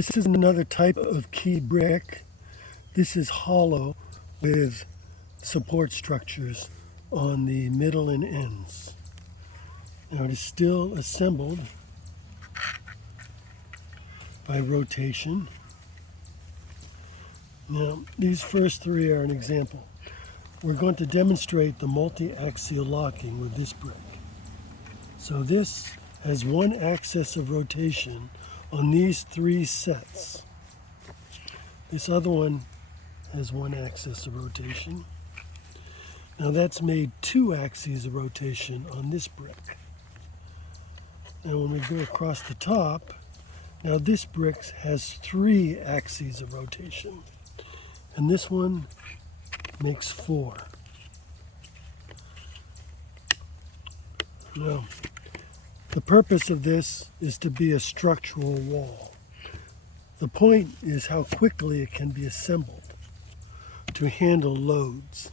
This is another type of keyed brick. This is hollow with support structures on the middle and ends. Now it is still assembled by rotation. Now these first three are an example. We're going to demonstrate the multi-axial locking with this brick. So this has one axis of rotation on these three sets. This other one has one axis of rotation. Now that's made two axes of rotation on this brick. Now when we go across the top, now this brick has three axes of rotation. And this one makes four. Now, the purpose of this is to be a structural wall. The point is how quickly it can be assembled to handle loads.